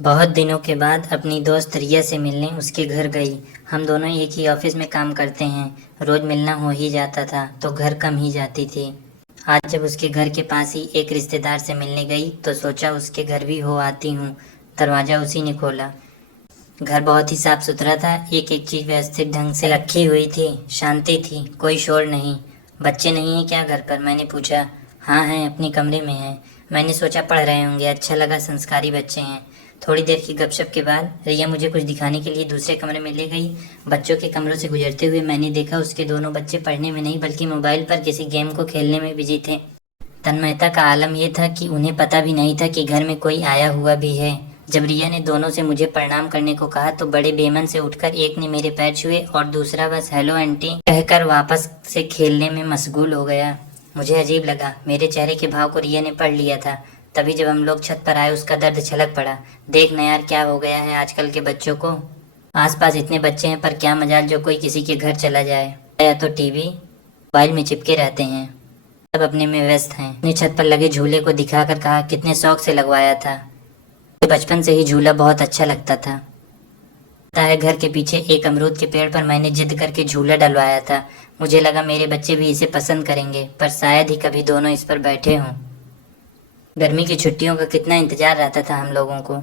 बहुत दिनों के बाद अपनी दोस्त रिया से मिलने उसके घर गई। हम दोनों एक ही ऑफिस में काम करते हैं। रोज मिलना हो ही जाता था तो घर कम ही जाती थी। आज जब उसके घर के पास ही एक रिश्तेदार से मिलने गई तो सोचा उसके घर भी हो आती हूँ। दरवाज़ा उसी ने खोला। घर बहुत ही साफ सुथरा था। एक एक चीज़ व्यवस्थित ढंग से रखी हुई थी। शांति थी, कोई शोर नहीं। बच्चे नहीं हैं क्या घर पर? मैंने पूछा। हाँ हैं, अपने कमरे में हैं। मैंने सोचा पढ़ रहे होंगे। अच्छा लगा, संस्कारी बच्चे हैं। थोड़ी देर की गपशप के बाद रिया मुझे कुछ दिखाने के लिए दूसरे कमरे में ले गई। बच्चों के कमरों से गुजरते हुए मैंने देखा उसके दोनों बच्चे पढ़ने में नहीं बल्कि मोबाइल पर किसी गेम को खेलने में बिजी थे। तन्मयता का आलम यह था कि उन्हें पता भी नहीं था कि घर में कोई आया हुआ भी है। जब रिया ने दोनों से मुझे प्रणाम करने को कहा तो बड़े बेमन से उठकर एक ने मेरे पैर छुए और दूसरा बस हेलो आंटी कहकर वापस से खेलने में मशगूल हो गया। मुझे अजीब लगा। मेरे चेहरे के भाव को रिया ने पढ़ लिया था। तभी जब हम लोग छत पर आए उसका दर्द छलक पड़ा। देख न यार, क्या हो गया है आजकल के बच्चों को। आसपास इतने बच्चे हैं पर क्या मजाल जो कोई किसी के घर चला जाए। या तो टीवी मोबाइल में चिपके रहते हैं। सब अपने में व्यस्त हैं। अपनी छत पर लगे झूले को दिखाकर कहा कितने शौक से लगवाया था। बचपन से ही झूला बहुत अच्छा लगता था। पता है, घर के पीछे एक अमरूद के पेड़ पर मैंने जिद करके झूला डलवाया था। मुझे लगा मेरे बच्चे भी इसे पसंद करेंगे, पर शायद ही कभी दोनों इस पर बैठे हों। गर्मी की छुट्टियों का कितना इंतजार रहता था हम लोगों को।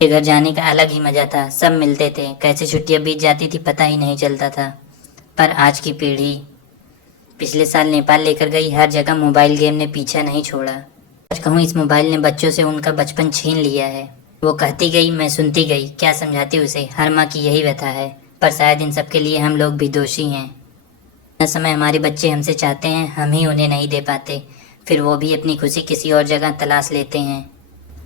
ये घर जाने का अलग ही मजा था। सब मिलते थे, कैसे छुट्टियां बीत जाती थी पता ही नहीं चलता था। पर आज की पीढ़ी पिछले साल नेपाल लेकर गई, हर जगह मोबाइल गेम ने पीछा नहीं छोड़ा। सच कहूँ, इस मोबाइल ने बच्चों से उनका बचपन छीन लिया है। वो कहती गई, मैं सुनती गई, क्या समझाती उसे। हर माँ की यही व्यथा है। पर शायद इन सब के लिए हम लोग भी दोषी हैं। न समय हमारे बच्चे हमसे चाहते हैं, हम ही उन्हें नहीं दे पाते। फिर वो भी अपनी खुशी किसी और जगह तलाश लेते हैं।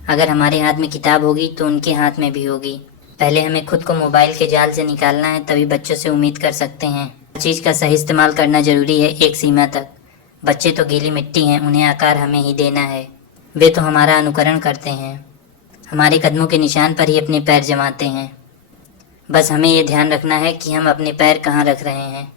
अगर हमारे हाथ में किताब होगी तो उनके हाथ में भी होगी। पहले हमें खुद को मोबाइल के जाल से निकालना है, तभी बच्चों से उम्मीद कर सकते हैं। हर चीज़ का सही इस्तेमाल करना जरूरी है एक सीमा तक। बच्चे तो गीली मिट्टी हैं, उन्हें आकार हमें ही देना है। वे तो हमारा अनुकरण करते हैं, हमारे कदमों के निशान पर ही अपने पैर जमाते हैं। बस हमें ये ध्यान रखना है कि हम अपने पैर कहाँ रख रहे हैं।